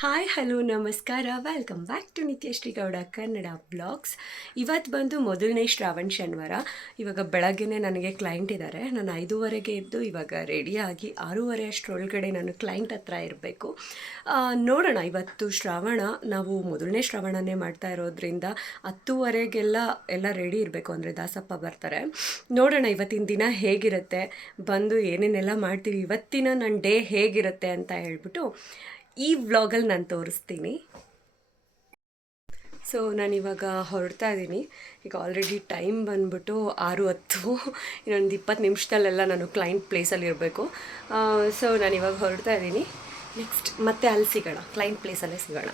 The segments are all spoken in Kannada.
ಹಾಯ್ ಹಲೋ ನಮಸ್ಕಾರ welcome back to Nithyashree Gowda Kannada blogs. ಇವತ್ತು ಬಂದು ಮೊದಲನೇ ಶ್ರಾವಣ ಶನಿವಾರ. ಇವಾಗ ಬೆಳಗ್ಗೆನೇ ನನಗೆ ಕ್ಲೈಂಟ್ ಇದ್ದಾರೆ. ನಾನು 5:30ಗೆ ಎದ್ದು ಇವಾಗ ರೆಡಿಯಾಗಿ 6:30 ಅಷ್ಟರೊಳಗಡೆ ನಾನು ಕ್ಲೈಂಟ್ ಹತ್ರ ಇರಬೇಕು. ನೋಡೋಣ, ಇವತ್ತು ಶ್ರಾವಣ, ನಾವು ಮೊದಲನೇ ಶ್ರಾವಣನೇ ಮಾಡ್ತಾ ಇರೋದ್ರಿಂದ 10:30ಗೆಲ್ಲ ಎಲ್ಲ ರೆಡಿ ಇರಬೇಕು. ಅಂದರೆ ದಾಸಪ್ಪ ಬರ್ತಾರೆ. ನೋಡೋಣ ಇವತ್ತಿನ ದಿನ ಹೇಗಿರುತ್ತೆ, ಬಂದು ಏನೇನೆಲ್ಲ ಮಾಡ್ತೀವಿ, ಇವತ್ತಿನ ನನ್ನ ಡೇ ಹೇಗಿರುತ್ತೆ ಅಂತ ಹೇಳ್ಬಿಟ್ಟು ಈ ವ್ಲಾಗಲ್ಲಿ ನಾನು ತೋರಿಸ್ತೀನಿ. ಸೊ ನಾನಿವಾಗ ಹೊರಡ್ತಾ ಇದ್ದೀನಿ. ಈಗ ಆಲ್ರೆಡಿ ಟೈಮ್ ಬಂದ್ಬಿಟ್ಟು 6:10. ಇನ್ನೊಂದು 20 ನಿಮಿಷದಲ್ಲೆಲ್ಲ ನಾನು ಕ್ಲೈಂಟ್ ಪ್ಲೇಸಲ್ಲಿ ಇರಬೇಕು. ಸೊ ನಾನಿವಾಗ ಹೊರಡ್ತಾ ಇದ್ದೀನಿ. ನೆಕ್ಸ್ಟ್ ಮತ್ತೆ ಅಲ್ಲಿ ಸಿಗೋಣ, ಕ್ಲೈಂಟ್ ಪ್ಲೇಸಲ್ಲೇ ಸಿಗೋಣ.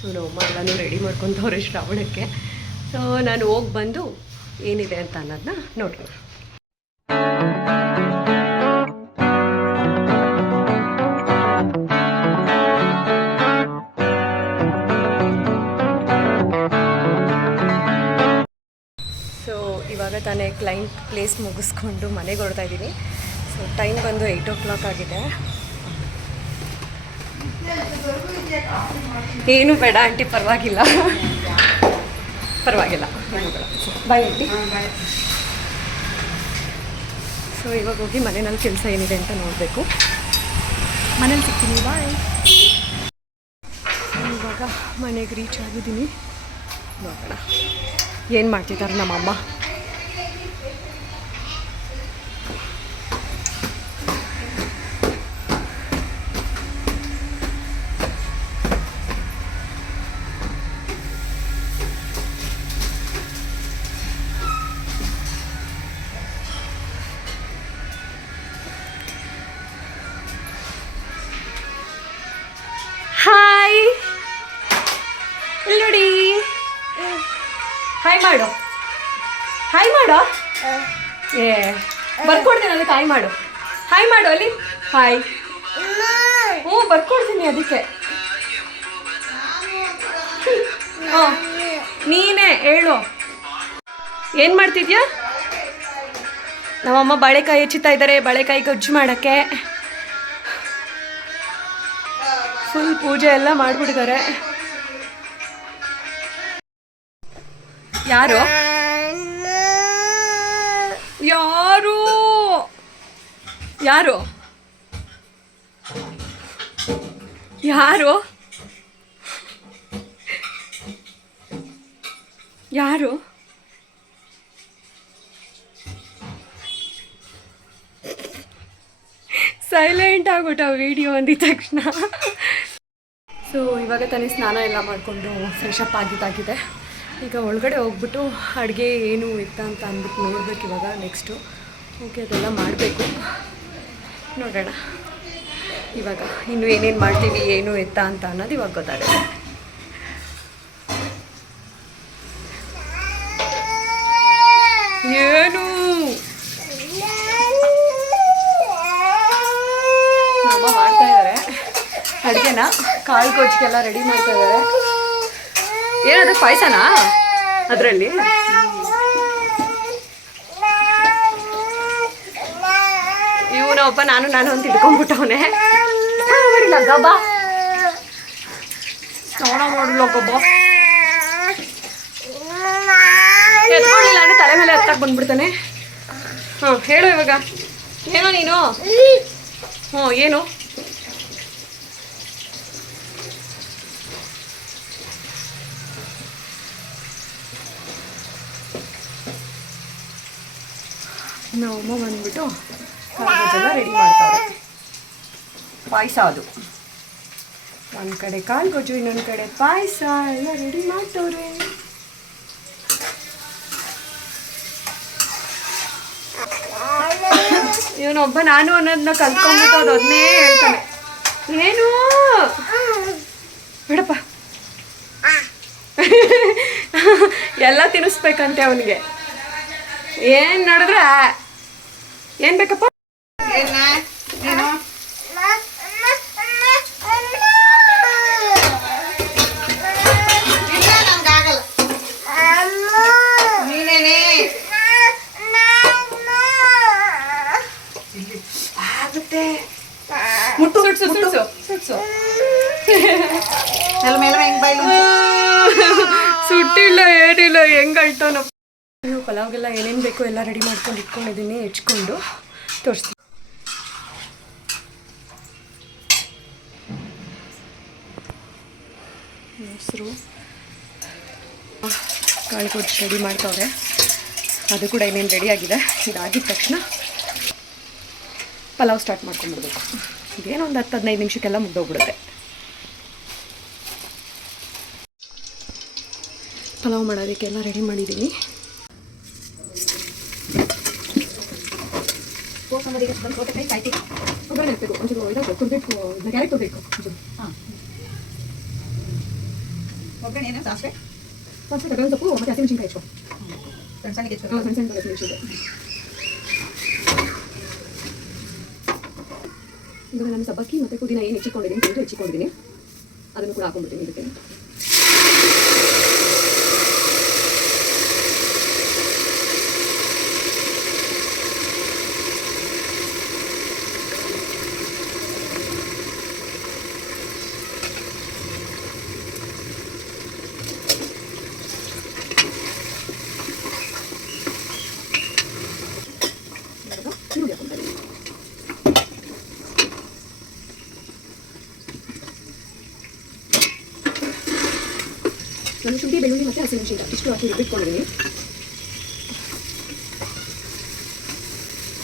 ಸೊ ನಮ್ಮಮ್ಮ ಎಲ್ಲನೂ ರೆಡಿ ಮಾಡ್ಕೊತವ್ರೆ ಶ್ರಾವಣಕ್ಕೆ. ಸೊ ನಾನು ಹೋಗಿ ಬಂದು ಏನಿದೆ ಅಂತ ಅನ್ನೋದನ್ನ ನೋಡೋಣ. ಇವಾಗ ತಾನೇ ಕ್ಲೈಂಟ್ ಪ್ಲೇಸ್ ಮುಗಿಸ್ಕೊಂಡು ಮನೆಗೆ ಹೊರಡ್ತಾ ಇದ್ದೀನಿ. ಸೊ ಟೈಮ್ ಬಂದು 8 ಆಗಿದೆ. ಏನು ಬೇಡ ಆಂಟಿ, ಪರವಾಗಿಲ್ಲ ಪರವಾಗಿಲ್ಲ, ಬಾಯ್ ಆಂಟಿ. ಸೊ ಇವಾಗ ಹೋಗಿ ಮನೆಯಲ್ಲಿ ಕೆಲಸ ಏನಿದೆ ಅಂತ ನೋಡಬೇಕು. ಮನೇಲಿ ಸಿಗ್ತೀನಿ, ಬಾಯ್. ಇವಾಗ ಮನೆಗೆ ರೀಚ್ ಆಗಿದ್ದೀನಿ. ನೋಡೋಣ ಏನು ಮಾಡ್ತಿದ್ದಾರೆ ನಮ್ಮಮ್ಮ. ಹಾಯ್, ಇಲ್ಲಿ ನೋಡಿ. ಹಾಯ್ ಮಾಡು, ಹಾಯ್ ಮಾಡು. ಏ ಬರ್ಕೊಡ್ತೀನಿ ಅದಕ್ಕೆ. ಹಾಯ್ ಮಾಡು, ಹಾಯ್ ಮಾಡು ಅಲ್ಲಿ. ಹಾಯ್. ಹ್ಞೂ ಬರ್ಕೊಡ್ತೀನಿ ಅದಕ್ಕೆ. ಹ್ಞೂ ನೀನೇ ಹೇಳು. ಏನು ಮಾಡ್ತಿದ್ಯಾ? ನಮ್ಮಮ್ಮ ಬಾಳೆಕಾಯಿ ಹೆಚ್ಚುತ್ತಾ ಇದ್ದಾರೆ, ಬಾಳೆಕಾಯಿ ಗೊಜ್ಜು ಮಾಡೋಕ್ಕೆ. ಫುಲ್ ಪೂಜೆ ಎಲ್ಲ ಮಾಡಿಬಿಟ್ಟಿದ್ದಾರೆ. ಯಾರು ಯಾರು ಯಾರು ಯಾರು ಯಾರು ಸೈಲೆಂಟ್ ಆಗ್ಬಿಟ್ಟ ವಿಡಿಯೋ ಅಂದಿದ ತಕ್ಷಣ. ಸೊ ಇವಾಗ ತಾನೇ ಸ್ನಾನ ಎಲ್ಲ ಮಾಡಿಕೊಂಡು ಫ್ರೆಶ್ ಅಪ್ ಆಗಿದ್ದಾಗಿದೆ. ಈಗ ಒಳಗಡೆ ಹೋಗ್ಬಿಟ್ಟು ಅಡುಗೆ ಏನು ಇತ್ತ ಅಂತ ಅಂದ್ಬಿಟ್ಟು ನೋಡ್ಬೇಕು. ಇವಾಗ ನೆಕ್ಸ್ಟು ಓಕೆ ಅದೆಲ್ಲ ಮಾಡಬೇಕು. ನೋಡೋಣ ಇವಾಗ ಇನ್ನು ಏನೇನು ಮಾಡ್ತೀವಿ, ಏನು ಎತ್ತ ಅಂತ ಅನ್ನೋದು ಇವಾಗ ಗೊತ್ತಾಗುತ್ತೆ. ಏನು ನಮ್ಮ ಮಾಡ್ತಾ ಇದ್ದಾರೆ ಅಡುಗೆನ. ಕಾಳು ಗೊಜ್ಜಿಗೆಲ್ಲ ರೆಡಿ ಮಾಡ್ತಾ ಇದ್ದಾರೆ. ಏನದು ಪಾಯಸನಾ ಅದರಲ್ಲಿ? ಇವನೊಬ್ಬ ನಾನು ಅಂತ ಇಟ್ಕೊಂಡ್ಬಿಟ್ಟವನೇ. ಮಾಡಿಲ್ಲ ಗಬ್ಬ, ಸ್ನಾನ ಮಾಡಲ್ಲ ಗಬ್ಬ. ಎತ್ಕೊಳ್ಳಿಲ್ಲ ಅಂದರೆ ತಲೆ ಮೇಲೆ ಎತ್ತಕ್ಕೆ ಬಂದ್ಬಿಡ್ತಾನೆ. ಹಾಂ ಹೇಳು ಇವಾಗ. ಏನೋ ನೀನು? ಹ್ಞೂ ಏನು? ನಮ್ಮಮ್ಮ ಬಂದ್ಬಿಟ್ಟು ಕಾಳುಗೊಜ್ಜೆಲ್ಲ ರೆಡಿ ಮಾಡ್ತಾವ್ರೆ. ಪಾಯಸ ಅದು ಒಂದು ಕಡೆ ಕಾಳುಗೊಜ್ಜು, ಇನ್ನೊಂದು ಕಡೆ ಪಾಯಸ ಎಲ್ಲ ರೆಡಿ ಮಾಡ್ತವ್ರೆ. ಇವನೊಬ್ಬ ನಾನು ಅನ್ನೋದನ್ನ ಕಲ್ತ್ಕೊಂಡ್ಬಿಟ್ಟು ಅದನ್ನೇ ಹೇಳ್ತಾನೆ. ಏನು ಬಿಡಪ್ಪ, ಎಲ್ಲ ತಿನ್ನಿಸ್ಬೇಕಂತೆ ಅವನಿಗೆ. ಏನು ನೋಡಿದ್ರೆ ಏನು ಬೇಕಪ್ಪ? ಆಗುತ್ತೆ. ಮುಟ್ಟು ಸುಡ್ಸು ಸುಡ್ಸು ಸುಡ್ಸು ಸುಟ್ಟಿಲ್ಲ ಏನಿಲ್ಲ ಹೆಂಗಾಯ್ತಾನಪ್ಪ. ನೀವು ಪಲಾವ್ಗೆಲ್ಲ ಏನೇನು ಬೇಕು ಎಲ್ಲ ರೆಡಿ ಮಾಡ್ಕೊಂಡು ಇಟ್ಕೊಂಡಿದ್ದೀನಿ, ಹೆಚ್ಕೊಂಡು ತೋರಿಸ್ತೀನಿ. ಮೊಸರು ಕಾಳು ಕೊಟ್ಟು ರೆಡಿ ಮಾಡ್ತಾವ್ರೆ. ಅದು ಕೂಡ ಇನ್ನೇನು ರೆಡಿ ಆಗಿದೆ. ಇದಾಗಿದ ತಕ್ಷಣ ಪಲಾವ್ ಸ್ಟಾರ್ಟ್ ಮಾಡ್ಕೊಂಡ್ಬಿಡ್ಬೇಕು. ಇದೇನೋ ಒಂದು 10-15 ನಿಮಿಷಕ್ಕೆಲ್ಲ ಮುಗ್ದೋಗ್ಬಿಡುತ್ತೆ. ಪಲಾವ್ ಮಾಡೋದಕ್ಕೆಲ್ಲ ರೆಡಿ ಮಾಡಿದ್ದೀನಿ. ಸೊಪ್ಪು ಮತ್ತು ಹಸಿಮೆಣಸಿನ್ಕಾಯಿ ಹೆಚ್ಚು ಸಣ್ಣ ಸಣ್ಣ ಹಸಿಮೆಣಸಿನ್ಕಾಯಿ. ಇವಾಗ ನಾನು ಸಬ್ಬಕ್ಕಿ ಮತ್ತು ಪುದೀನ ಏನು ಹೆಚ್ಚಿಕೊಂಡಿದ್ದೀನಿ ಅದನ್ನು ಕೂಡ ಹಾಕೊಂಡ್ಬಿಡ್ತೀನಿ ಇದಕ್ಕೆ. ನಾನು ಶುಂಠಿ ಬೆಳ್ಳುಳ್ಳಿ ಮತ್ತು ಹಸಿಮೆಣಸಿನ್ಕಾಯಿ ಇಷ್ಟು ಹಾಕಿ ರುಬ್ಬಿಟ್ಕೊಂಡಿದ್ದೀನಿ.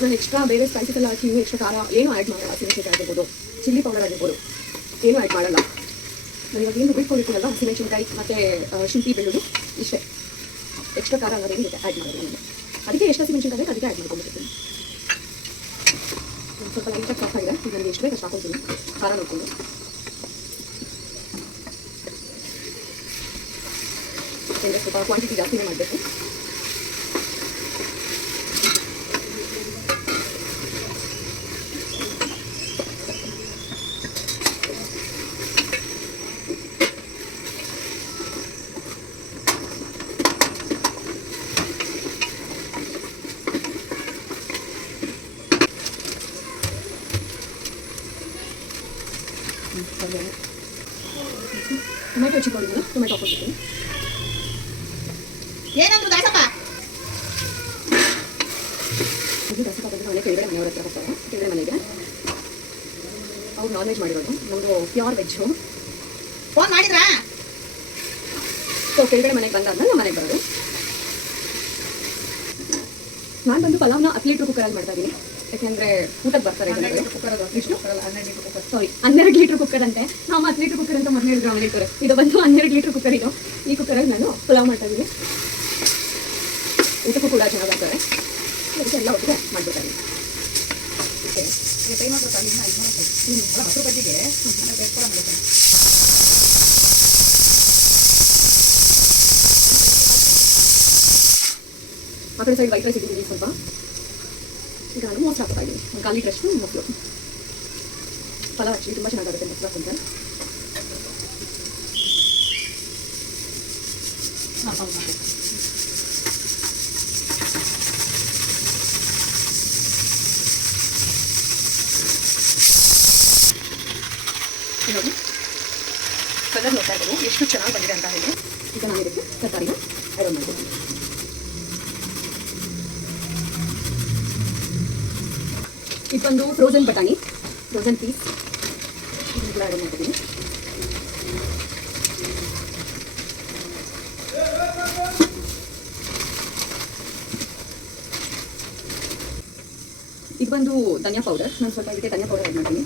ನಾನು ಎಕ್ಸ್ಟ್ರಾ ಬೇರೆ ಸ್ಪೈಸಸ್ ಎಲ್ಲ ಹಾಕಿ ಎಕ್ಸ್ಟ್ರಾ ಖಾರ ಏನು ಆ್ಯಡ್ ಮಾಡಲ್ಲ. ಹಸಿಮೆಣಸಿನ್ಕಾಯಿ ಆಗಿರ್ಬೋದು, ಚಿಲ್ಲಿ ಪೌಡರ್ ಆಗಿರ್ಬೋದು, ಏನೂ ಆ್ಯಡ್ ಮಾಡಲ್ಲ. ನಾನು ಇವಾಗ ಏನು ರುಬ್ಬಿಟ್ಕೊಂಡಿರ್ತೀನಲ್ಲ ಹಸಿಮೆಣಸಿನ್ಕಾಯಿ ಮತ್ತು ಶುಂಠಿ ಬೆಳ್ಳುಳ್ಳಿ ಇಷ್ಟೇ. ಎಕ್ಸ್ಟ್ರಾ ಖಾರ ಅನ್ನೋದೇನು ಆ್ಯಡ್ ಮಾಡೋದು ನಾನು. ಅದಕ್ಕೆ ಎಷ್ಟು ಹಸಿಮೆಣಸಿನ್ಕಾಯಿ ಬೇಕು ಅದಕ್ಕೆ ಆ್ಯಡ್ ಮಾಡ್ಕೊಂಡ್ಬಿಡ್ತೀನಿ. ಸ್ವಲ್ಪ ಲೈಟಾಗಿ ಸಾಫ್ಟ್ ಆಗಿದೆ. ಈಗ ನನಗೆ ಎಷ್ಟು ಬೇಕು ಅಷ್ಟು ಹಾಕೊಳ್ತೀನಿ ಖಾರ ನೋಡ್ಕೊಂಡು. ಸ್ವಲ್ಪ ಕ್ವಾಂಟಿಟಿ ಜಾಸ್ತಿನೇ ಮಾಡಬೇಕು. ಟೊಮೆಟೊ ಹೆಚ್ಚಿಕೊಂಡಿದ್ದೀನಿ, ಟೊಮೆಟೊ ಹಾಕ್ಕೊಳ್ತೀನಿ. ಏನಂದ್ರು ದಾಸಪ್ಪ ಮನೆ ಕೆಳಗಡೆ ಮನೆಯವ್ರ ಹತ್ರ ಹೋಗ್ತಾರೆ. ಕೆಳಗಡೆ ಮನೆಗೆ ಅವ್ರು ನಾನ್ ವೆಜ್ ಮಾಡಿರೋದು, ನಮ್ಮದು ಪ್ಯೂರ್ ವೆಜ್ಜು. ಫೋನ್ ಮಾಡಿದ್ರಾ? ಸೊ ಕೆಳಗಡೆ ಮನೆಗೆ ಬಂದಾದ್ಮೇಲೆ ನಮ್ಮ ಮನೆಗೆ ಬರೋದು. ನಾನು ಬಂದು ಪಲಾವ್ನ 10 ಲೀಟ್ರ್ ಕುಕ್ಕರಲ್ಲಿ ಮಾಡ್ತಾ ಇದ್ದೀನಿ. ಯಾಕೆಂದರೆ ಊಟಕ್ಕೆ ಬರ್ತಾರೆ. ಇಷ್ಟು ಸಾರಿ 12 ಲೀಟ್ರ್ ಕುಕ್ಕರ್ ಅಂತೆ. ನಾವು 10 ಲೀಟ್ರ್ ಕುಕ್ಕರ್ ಅಂತ ಮೊದಲು ಹೇಳಿದ್ರು ಹೇಳಿದ್ದಾರೆ. ಇದು ಬಂದು 12 ಲೀಟ್ರ್ ಕುಕ್ಕರ್. ಇದು ಈ ಕುಕ್ಕರಲ್ಲಿ ನಾನು ಪಲಾವ್ ಮಾಡ್ತಾ ಇದ್ದೀನಿ. ಊಟಕ್ಕೂ ಕೂಡ ಚೆನ್ನಾಗಿ ಬರ್ತಾರೆ. ಅದಕ್ಕೆಲ್ಲ ಒಟ್ಟಿಗೆ ಮಾಡ್ಬೇಕಾಗಿ ಆ ಕಡೆ ಸೈಡ್ ವೈಟ್ ರೈಸ್ ಇಟ್ಟಿದ್ದೀನಿ ಸ್ವಲ್ಪ. ಈಗ ನಾನು ಮೊಸರು ಹಾಕ್ತಾ ಇದ್ದೀನಿ, ಒಂದು 1/4 ಲೀಟ್ರಷ್ಟು ಮೊಸರು. ಪಲಾವ್ ಆ್ಯಕ್ಚುಲಿ ತುಂಬ ಚೆನ್ನಾಗಾಗುತ್ತೆ ಮೊಸರು ಹಾಕೊಂಡ್ರೆ. ನೋಡಿ ಕಲರ್ ನೋಡ್ತಾ ಇದ್ದೀನಿ ಎಷ್ಟು ಚೆನ್ನಾಗಿ ಬಂದಿದೆ ಅಂತ ಹೇಳಿ. ಈಗ ನಾನು ಇದಕ್ಕೆ ತರಕಾರಿನ ಆ್ಯಡ್ ಮಾಡ್ತೀನಿ. ಇದು ಬಂದು ಫ್ರೋಝನ್ ಬಟಾಣಿ, ಫ್ರೋಝನ್ ಪೀಸ್ ಕೂಡ ಆ್ಯಡ್ ಮಾಡ್ತೀನಿ. ಇದು ಬಂದು ಧನಿಯಾ ಪೌಡರ್. ನಾನು ಸ್ವಲ್ಪ ಇದಕ್ಕೆ ಧನಿಯಾ ಪೌಡರ್ ಆ್ಯಡ್ ಮಾಡ್ತೀನಿ.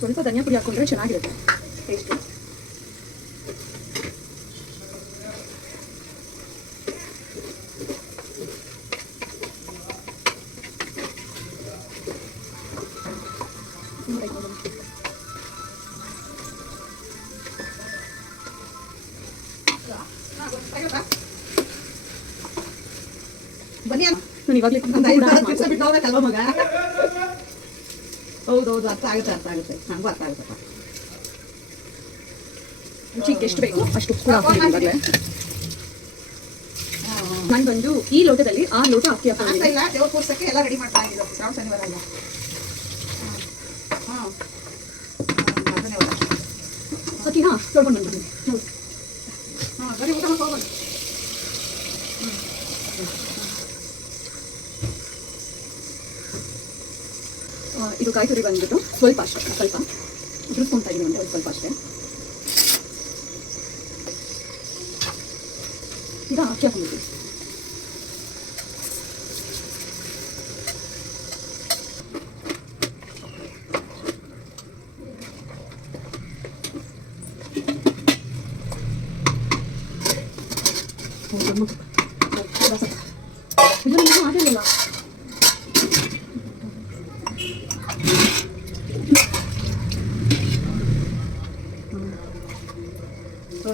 ಸ್ವಲ್ಪ ಧನಿಯಾ ಪುಡಿ ಹಾಕೊಂಡ್ರೆ ಚೆನ್ನಾಗಿರುತ್ತೆ ಟೇಸ್ಟು. ನಾನು ಇವಾಗಲೇ ಬಿಟ್ಟು ಮಗ. ಹೌದೌದು, ಅರ್ಥ ಆಗುತ್ತೆ ನನಗೂ ಅರ್ಥ ಆಗುತ್ತಪ್ಪ. ರುಚಿಗೆ ಎಷ್ಟು ಬೇಕು ಅಷ್ಟು ಕೂಡ ಹಾಕ್ತೀನಿ ಇವಾಗಲೇ. ನಾನು ಬಂದು ಈ ಲೋಟದಲ್ಲಿ 6 ಲೋಟ ಅಕ್ಕಿ ಹಾಕಿಲ್ಲ. ದೇವ್ರ ಕೂರ್ಸಕ್ಕೆ ಎಲ್ಲ ರೆಡಿ ಮಾಡ್ತಾ ಇದ್ದೀವಿ. ಶ್ರಾವಣ ಶನಿವಾರ ಅಲ್ಲ. ಹಾಂ ತೊಳ್ಕೊಂಡು ಬಂದ್ಬಿಡ್ತೀನಿ. ಹಾಂ ಬರೀ ಊಟ ಹೋಗ್ಬಂದು ಇದು ಕಾಯಿ ತುರಿ ಬಂದ್ಬಿಟ್ಟು ಸ್ವಲ್ಪ ಅಷ್ಟೇ, ಸ್ವಲ್ಪ ಉದುರಿಸ್ಕೊತಾ ಇದ್ದೀನಿ ಒಂದು ಸ್ವಲ್ಪ ಅಷ್ಟೇ. ಈಗ ಅಕ್ಕಿ ಹಾಕೊಂಡಿದ್ದೀನಿ. ಇದು ನೀವು ಮಾಡಿರಲಿಲ್ಲ.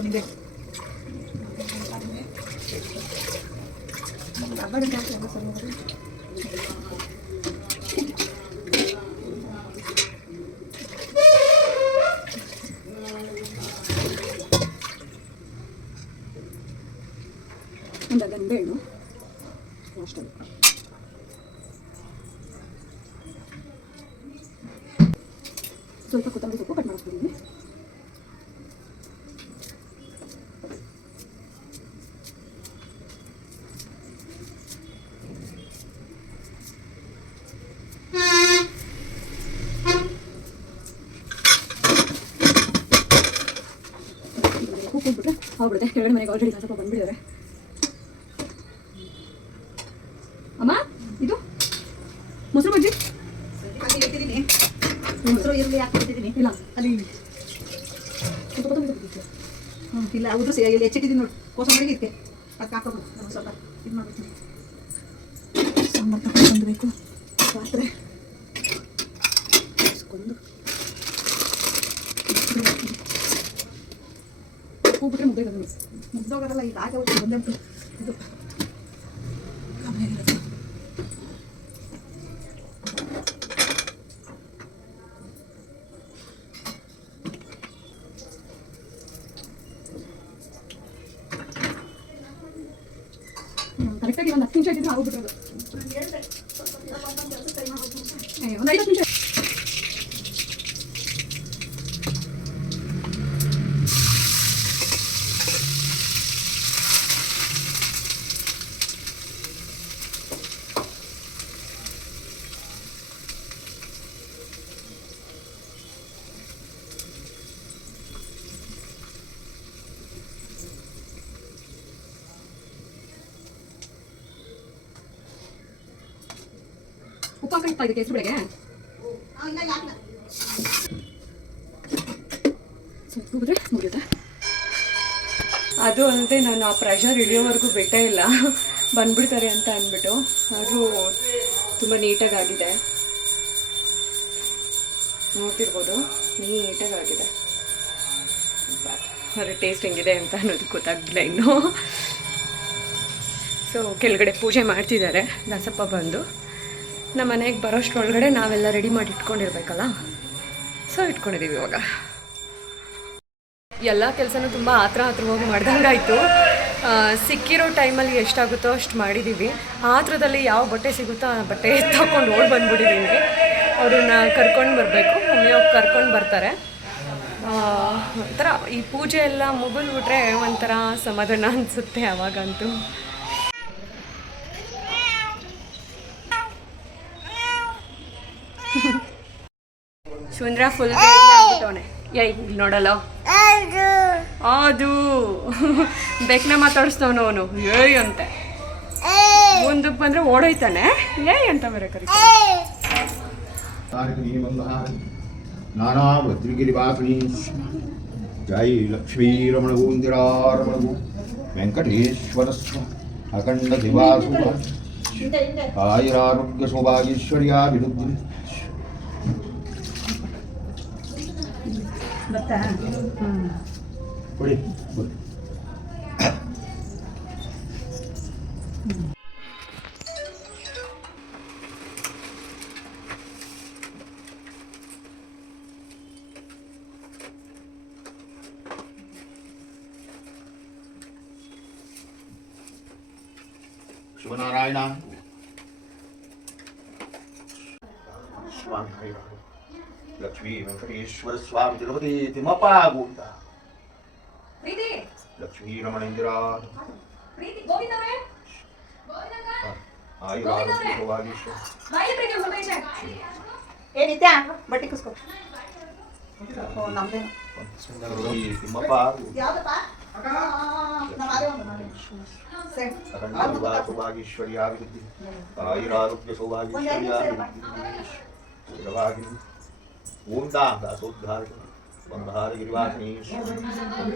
ನಿಮಗೆ ಒಂದು ನಿಂಬೆಹಣ್ಣು ಅಷ್ಟೇ. ಸ್ವಲ್ಪ ಕೊತ್ತಂಬರಿ ಸೊಪ್ಪು ಕಟ್ ಮಾಡಿಸ್ಬಿಟ್ಟಿದ್ದೀನಿ. ಹೋಗ್ಬಿಟ್ರೆ ಹೋಗ್ಬಿಡುತ್ತೆ. ಕೆಳಗಡೆ ಮನೆಗೆ ಆಲ್ರೆಡಿ ಸ್ವಲ್ಪ ಬಂದ್ಬಿಟ್ಟಿದ್ದಾರೆ. ಅಮ್ಮ ಇದು ಮೊಸರು ಬಜ್ಜಿ ಇಟ್ಟಿದ್ದೀನಿ. ಮೊಸರು ಇರಲಿ ಹಾಕಿಟ್ಟಿದ್ದೀನಿ. ಇಲ್ಲ ಅಲ್ಲಿ ಇಲ್ಲ ಉದ್ರು ಇಲ್ಲಿ ಹೆಚ್ಚಿಟ್ಟಿದ್ದೀನಿ ನೋಡಿ. ಕೋಸಂಬರಿಗೆ ಇಕ್ಕೆ ಅದಕ್ಕೆ ಹಾಕೋದು. ಸ್ವಲ್ಪ ಇದು ಮಾಡ್ಬಿಡ್ತೀನಿ. ಸಾಂಬಾರು ತಗೊಂಡು ಬಂದಬೇಕು. ಪಾತ್ರೆ ಕೊಂಡು ಹೋಗ್ಬಿಟ್ರೆ ಮುಗ್ದೋಗೋದಲ್ಲ. ಈಗ ಹಾಗೆ ಹೋಗಿ ಬಂದಂತು ಇದು ಕರೆಕ್ಟಾಗಿ ಒಂದು 10 ನಿಮಿಷ ಇದ್ದಿದ್ರೆ ಆಗೋಗ್ಬಿಟ್ರದು. ಒಂದು 5 ನಿಮಿಷ. ಉಪ್ಪು ಹಾಕಿ ಇದಕ್ಕೆ ಹೆಸರು ಬೆಳೆಗೆ ಬಿಟ್ರೆ ಮುಗಿಯುತ್ತೆ. ಅದು ಅಲ್ಲದೆ ನಾನು ಆ ಪ್ರೆಷರ್ ಇಳಿಯೋವರೆಗೂ ಬಿಟ್ಟೇ ಇಲ್ಲ, ಬಂದ್ಬಿಡ್ತಾರೆ ಅಂತ ಅಂದ್ಬಿಟ್ಟು. ಆದರೂ ತುಂಬ ನೀಟಾಗಾಗಿದೆ, ನೋಡ್ತಿರ್ಬೋದು ನೀಟಾಗಾಗಿದೆ. ಆದರೆ ಟೇಸ್ಟ್ ಹೆಂಗಿದೆ ಅಂತ ಅನ್ನೋದು ಗೊತ್ತಾಗಲಿಲ್ಲ ಇನ್ನೂ. ಸೊ ಕೆಳಗಡೆ ಪೂಜೆ ಮಾಡ್ತಿದ್ದಾರೆ ದಾಸಪ್ಪ ಬಂದು. ನಮ್ಮ ಮನೆಗೆ ಬರೋಷ್ಟ್ರೊಳಗಡೆ ನಾವೆಲ್ಲ ರೆಡಿ ಮಾಡಿ ಇಟ್ಕೊಂಡಿರ್ಬೇಕಲ್ಲ, ಸೊ ಇಟ್ಕೊಂಡಿದ್ದೀವಿ. ಇವಾಗ ಎಲ್ಲ ಕೆಲಸನೂ ತುಂಬ ಆತ್ರವಾಗಿ ಮಾಡ್ದಂಗಾಯಿತು. ಸಿಕ್ಕಿರೋ ಟೈಮಲ್ಲಿ ಎಷ್ಟಾಗುತ್ತೋ ಅಷ್ಟು ಮಾಡಿದ್ದೀವಿ. ಆತ್ರದಲ್ಲಿ ಯಾವ ಬಟ್ಟೆ ಸಿಗುತ್ತೋ ಆ ಬಟ್ಟೆ ತಗೊಂಡು ಓಡಿ ಬಂದ್ಬಿಟ್ಟಿದ್ದೀವಿ. ಅವ್ರನ್ನ ಕರ್ಕೊಂಡು ಬರಬೇಕು, ಮಮ್ಮಿಯವ್ರು ಕರ್ಕೊಂಡು ಬರ್ತಾರೆ. ಒಂಥರ ಈ ಪೂಜೆ ಎಲ್ಲ ಮುಗಿದ್ಬಿಟ್ರೆ ಒಂಥರ ಸಮಾಧಾನ ಅನಿಸುತ್ತೆ ಅವಾಗಂತೂ. ಸುಂದ್ರ ಫುಲ್ ಆಗ್ಬಿಟ್ಟವನೆ. ಇಲ್ಲಿ ನೋಡಲ್ಲ, ಅದು ಬೆಕ್ನ ಮಾತಾಡಿಸ್ತವನು ಅವನು. ಏಯ್ ಅಂತೆ ಮುಂದಕ್ಕೆ ಬಂದರೆ ಓಡೋಯ್ತಾನೆ. ಏಯ್ ಅಂತ ಬೇರೆ ಕರೀತಾನೆ. ನಾನಾ ಭದ್ರಗಿರಿವಾಸಿನಿ ಜೈ ಲಕ್ಷ್ಮೀ ರಮಣ ಗೋವಿಂದಿರಾ ರಮಣ ವೆಂಕಟೇಶ್ವರ ಅಖಂಡ ದಿವಾಸು ಆಯುರಾರೋಗ್ಯ ಸೌಭಾಗ್ಯೈಶ್ವರ್ಯಾಭಿವೃದ್ಧಿ. ಕೊಡಿ ಶಿವನಾರಾಯಣ ಸ್ವಾಮಿ ಲಕ್ಷ್ಮೀ ವೆಂಕಟೇಶ್ವರ ಸ್ವಾಮಿ ತಿರುಪತಿ ತಿಮ್ಮಪ್ಪ ಗೋವಿಂದ ಲಕ್ಷ್ಮೀರಮಣೇಂದ್ರ ಏ ನಿತ್ಯ ಬಟ್ಟೆ ಕುಸ್ಕೊ ಓ ನಮ್ದೇನು ತಿಮ್ಮಪ್ಪ ಯಾವ್ದಪ್ಪ ನಮ್ಮ ಅದೇ ಒಂದು ಮಾಡಿ ಸರಿ ಸೌಭಾಗ್ಯಶ್ವರ್ಯಾಭಿವೃದ್ಧಿ ಆಯುರಾರೋಗ್ಯ ಸೌಭಾಗ್ಯಶ್ವರ್ಯಾಭಿವೃದ್ಧಿ ಓಂ ದಾಸೋದ್ಧಾರಕನಿ ಬಂಧಾರಗಿರಿವಾಸಿನಿ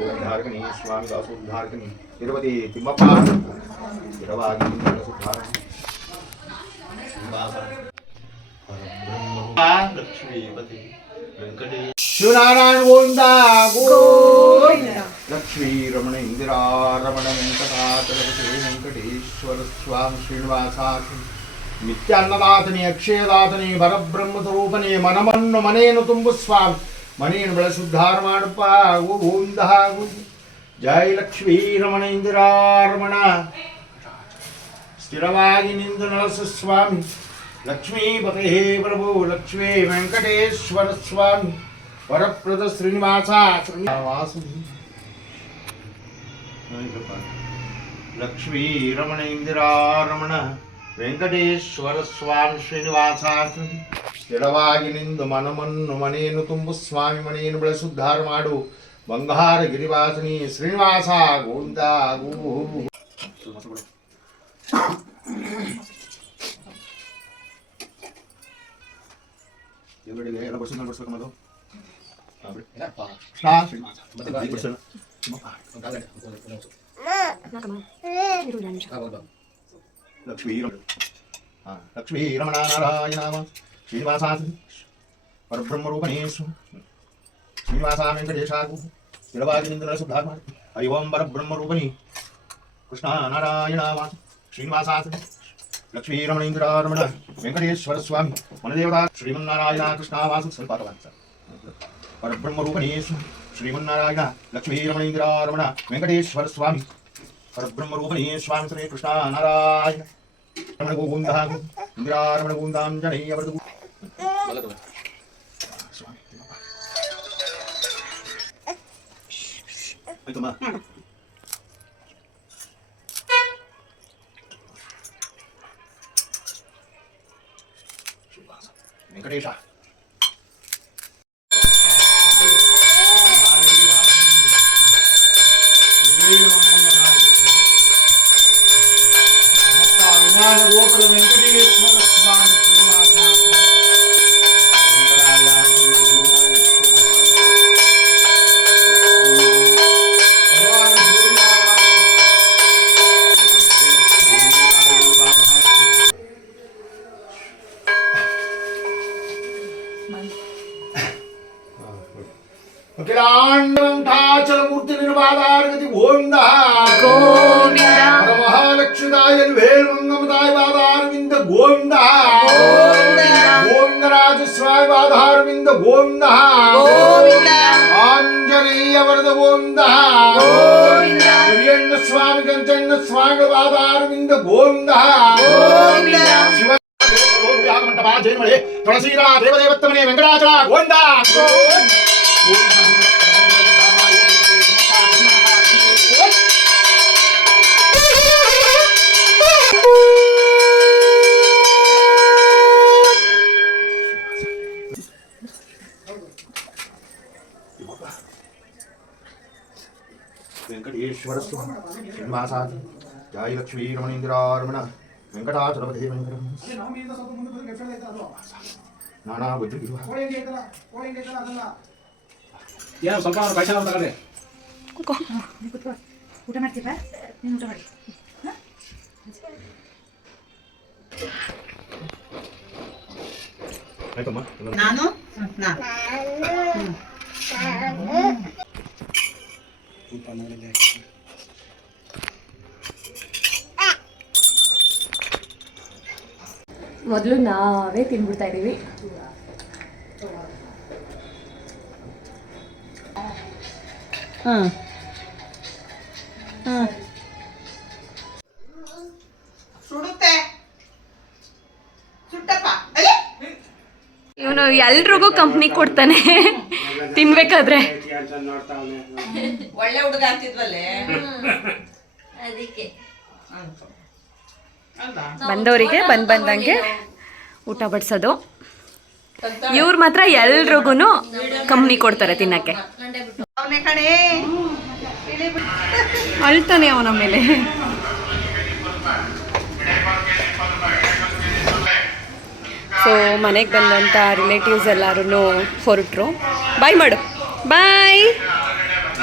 ಉದ್ಧಾರಕನಿ ಸ್ವಾಮಿ ದಾಸೋದ್ಧಾರಕನಿ ತಿರುಪತಿ ತಿಮ್ಮಪ್ಪ ಸ್ಥಿರವಾಗಿ ಸುಧಾರಣೆ ಲಕ್ಷ್ಮೀಪತಿ ವೆಂಕಟೇಶ ಶಿವನಾರಾಯಣ ಗೋವಿಂದ ಗೋವಿಂದ ಲಕ್ಷ್ಮೀ ರಮಣ ಇಂದಿರಾ ರಮಣ ವೆಂಕಟಾಚಲಪತಿ ವೆಂಕಟೇಶ್ವರ ಸ್ವಾಮಿ ಶ್ರೀನಿವಾಸಾಚಿ ನಿತ್ಯಾನ್ನದಾತನಿ ಅಕ್ಷಯದಾತನಿ ಪರಬ್ರಹ್ಮ ಸ್ವರೂಪನೇ ಮನಮನ್ನು ಮನೆಯನ್ನು ತುಂಬು ಸ್ವಾಮಿ ಮನೆಯನ್ನು ಬೆಳೆಸುದ್ಧಾರ ಮಾಡಪ್ಪ ಗೋವಿಂದ ಜಯ ಲಕ್ಷ್ಮೀ ರಮಣ ಇಂದಿರಾ ರಮಣ ಸ್ಥಿರವಾಗಿ ನಿಂದು ನಳಸು ಸ್ವಾಮಿ ಲಕ್ಷ್ಮೀಪತೇ ಪ್ರಭು ಲಕ್ಷ್ಮೀ ವೆಂಕಟೇಶ್ವರ ಸ್ವಾಮಿ ವರಪ್ರದ ಶ್ರೀನಿವಾಸ ವಾಸು ಲಕ್ಷ್ಮೀ ರಮಣ ಇಂದಿರಾ ರಮಣ ವೆಂಕಟೇಶ್ವರ ಸ್ವಾಮಿ ಶ್ರೀನಿವಾಸ ಸ್ಥಿರವಾಗಿ ನಿಂದು ಮನಮನ್ನು ಮನೆಯನ್ನು ತುಂಬು ಸ್ವಾಮಿ ಮನೆಯನ್ನು ಬೆಳೆಸುದ್ಧಾರ ಮಾಡು ಬಂಗಾರ ಗಿರಿವಾಸನಿ ಶ್ರೀನಿವಾಸ ಗೋವಿಂದ ಗೋ ಇವರಿಗೆ ಎಲ್ಲ ಬಡ್ಸ್ಬೇಕು ಲಕ್ಷ್ಮೀ ರಮಣ ನಾರಾಯಣ ಶ್ರೀನಿವಾಸ ಪರಬ್ರಹ್ಮ ರೂಪನೇಶು ಶ್ರೀನಿವಾಸ ವೆಂಕಟೇಶಾಗು ಸ್ಥಿರವಾಗಿ ನಿಂದು ಸುಧಾರ ಮಾಡಿ ಹರಿ ಓಂ ಪರಬ್ರಹ್ಮ ರೂಪನಿ ಕೃಷ್ಣ ನಾರಾಯಣ ಶ್ರೀನಿವಾಸ ಲಕ್ಷ್ಮೀ ರಮಣ ಇಂದಿರಾ ರಮಣ ವೆಂಕಟೇಶ್ವರ ಸ್ವಾಮಿ ಮನದೇವತಾ ಶ್ರೀಮನ್ನಾರಾಯಣ ಕೃಷ್ಣ ವಾಸು ಸ್ವಲ್ಪ ಪರಬ್ರಹ್ಮ ರೂಪನೇಶು ಶ್ರೀಮನ್ನಾರಾಯಣ ಲಕ್ಷ್ಮೀ ರಮಣ ಇಂದಿರಾ ರಮಣ ವೆಂಕಟೇಶ್ವರ ಸ್ವಾಮಿ ಪರಬ್ರಹ್ಮ ರೂಪನೇ ಸ್ವಾಮಿ ಶ್ರೀ ಕೃಷ್ಣ ನಾರಾಯಣ ರಮಣ ಗೋವಿಂದ ಇಂದಿರಾ ರಮಣ ಗೋವಿಂದಾಂಜನೇಯ ವರದು ಆಯ್ತಮ್ಮ ವೆಂಕಟೇಶ ಗೋಪುರ ವೆಂಕಟೇಶ್ವರ ಸ್ವಾಮಿ ಶ್ರೀನಿವಾಸ ಅಖಿಲಾಂಡಾಚಲಮೂರ್ತಿ ನಿರ್ವಾದಾರಗತಿ ಗೋವಿಂದ ಗೋವಿಂದ ಮಹಾಲಕ್ಷ್ಮಿದಾಯಲ್ ವೇಲ್ಮಂಗಮದಾಯ ಬಾಧಾರವಿಂದ ಗೋವಿಂದ ಗೋವಿಂದರಾಜ ಸ್ವಾಮಿ ಬಾಧಾರವಿಂದ ಗೋವಿಂದ ಆಂಜನೇಯ ವರದ ಗೋವಿಂದ ಹಿರಿಯಣ್ಣ ಸ್ವಾಮಿ ಕಂಚಣ್ಣ ಸ್ವಾಮಿಗಳ ಬಾಧಾರವಿಂದ ಗೋವಿಂದ ಶಿವ ಮಂಟಪ ಜೈನಮಳೆ ತುಳಸೀರ ದೇವದೇವತ್ತಮನೆ ವೆಂಕಟಾಚಲ ಗೋವಿಂದ ವೆಂಕಟೇಶ್ವರ ಶ್ರೀನಿವಾಸ ಜಯ ಲಕ್ಷ್ಮೀ ರಮಣ ಇಂದಿರಾ ರಮಣ ವೆಂಕಟಾಚಲಪತಿ ವೆಂಕಟ ನಾನಾ ಬುದ್ಧಿಗಿರುವ ಏನು ಸ್ವಲ್ಪ ಪೈಸೆ ತಗೊಳ್ಳಿ ಊಟ ಮಾಡ್ತೀರಾ ನೀನು ಊಟ ಮಾಡಿ ಆಯ್ತಮ್ಮ ನಾನು ಮೊದಲು ನಾವೇ ತಿನ್ಬಿಡ್ತಾ ಇದ್ದೀವಿ. ಸುಡುತ್ತೆ ಸುಟ್ಟಪ್ಪ ಇವನು ಎಲ್ರಿಗೂ ಕಂಪ್ನಿ ಕೊಡ್ತಾನೆ ತಿನ್ಬೇಕಾದ್ರೆ. ಅಂತ ನೋಡ್ತಾವನೆ. ಒಳ್ಳೆ ಹುಡುಗ ಅಂತಿದ್ವಲ್ಲೇ ಅದಕ್ಕೆ ಬಂದವರಿಗೆ ಬಂದಂಗೆ ಊಟ ಬಡಿಸೋದು. ಇವ್ರು ಮಾತ್ರ ಎಲ್ರಿಗೂ ಕಮ್ಮಿ ಕೊಡ್ತಾರೆ ತಿನ್ನಕ್ಕೆ. ಅವನೇ ಕಣೆ ಅಳ್ತಾನೆ ಅವನ ಮೇಲೆ. ಸೊ ಮನೆಗೆ ಬಂದಂಥ ರಿಲೇಟಿವ್ಸ್ ಎಲ್ಲರೂ ಹೊರಟರು. ಬಾಯ್ ಮಾಡು, ಬಾಯ್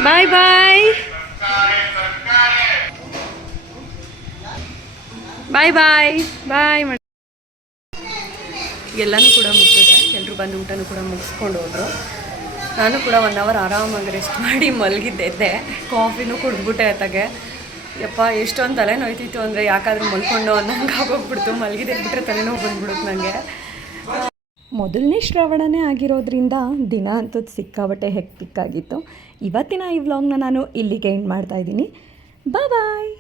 ಬಾಯ್ ಬಾಯ್ ಬಾಯ್ ಬಾಯ್ ಬಾಯ್ ಮಾಡಿ. ಎಲ್ಲನೂ ಕೂಡ ಮುಗಿಸಿದೆ. ಎಲ್ಲರೂ ಬಂದು ಊಟನೂ ಕೂಡ ಮುಗಿಸ್ಕೊಂಡು ಹೋದರು. ನಾನು ಕೂಡ 1 ಅವರ್ ಆರಾಮಾಗಿ ರೆಸ್ಟ್ ಮಾಡಿ ಮಲಗಿದ್ದೆ. ಕಾಫಿನೂ ಕುಡಿದ್ಬಿಟ್ಟೆ ಅತ್ತಾಗೆ. ಯಪ್ಪ ಎಷ್ಟೊಂದು ತಲೆನೋಯ್ತಿತ್ತು ಅಂದರೆ ಯಾಕಾದರೂ ಮಲ್ಕೊಂಡು ಅನ್ನಂಗೆ ಆಗೋಗ್ಬಿಡ್ತು. ಮಲಗಿದ್ಬಿಟ್ರೆ ತಲೆನೋವು ಬಂದ್ಬಿಡುತ್ತೆ ನನಗೆ. ಮೊದಲನೇ ಶ್ರಾವಣನೇ ಆಗಿರೋದ್ರಿಂದ ದಿನ ಅಂತೂ ಸಿಕ್ಕಾಬಟ್ಟೆ ಹೆಕ್ಟಿಕ್ ಆಗಿತ್ತು. ಇವತ್ತಿನ ಈ ವ್ಲಾಗ್ನ ನಾನು ಇಲ್ಲಿಗೆ ಎಂಡ್ ಮಾಡ್ತಾಯಿದ್ದೀನಿ. ಬಾಯ್ ಬಾಯ್.